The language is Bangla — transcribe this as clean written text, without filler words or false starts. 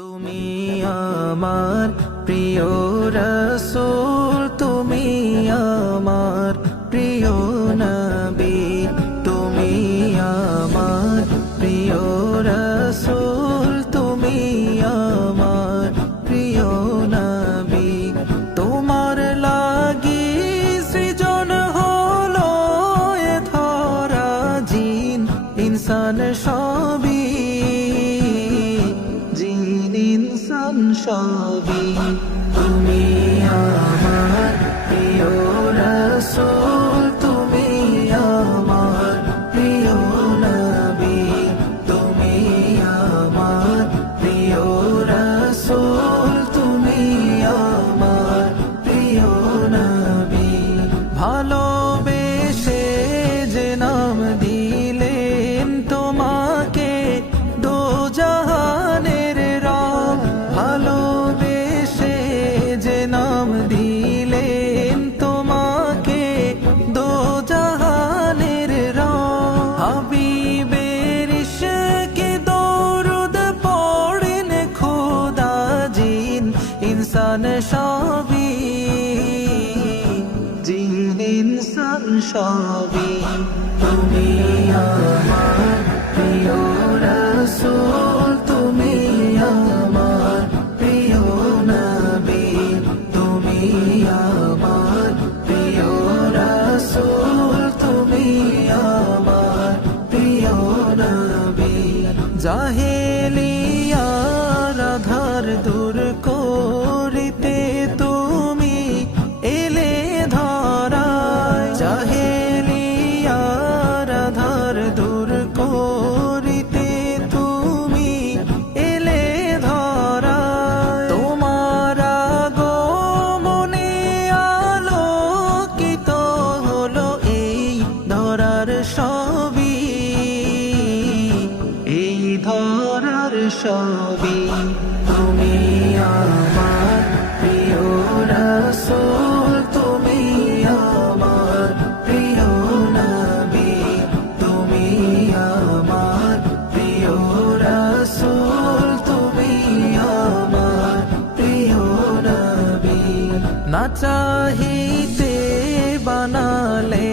তুমি আমার প্রিয় রাসূল, তুমি আমার প্রিয় নবী, তুমি আমার প্রিয় রাসূল, তুমি আমার প্রিয় নবী। তোমার লাগি সৃজন হলো এ ধরা, জিন ইনসান সবই, জিন ইনসান সবই। তুমি আমার প্রিয় রাসূল, তুমি আমার প্রিয় নবী, তুমি আমার প্রিয় রাসূল, তুমি আমার প্রিয় নবী। ভালোবেসে যে নাম দিলেন তোমাকে দোজাহানের রব, ভালোবেসে যে নাম দিলেন তোমাকে দোজাহানের রব। হাবিবের ইশকে দরুদ পড়েন খোদা, জিন ইনসান সবই, জিন ইনসান সবই। তুমি আমার প্রিয় রাসূল, তুমি আমার প্রিয় নবী, তুমি আমার প্রিয় রাসূল, তুমি আমার প্রিয় নবী। জাহেলিয়ার আধার দূর করিতে তুমি এলে ধরায়, জাহেলিয়ার আধার দূর করিতে তুমি এলে ধরায়। তোমার আগমনে আলোকিত হলো এই ধরার সবই, এই ধরার সবই। তুমি আমার প্রিয় রাসূল, তুমি আমার প্রিয় নবী, তুমি আমার প্রিয় রাসূল, তুমি আমার প্রিয় নবী। না চাহিতে বানালে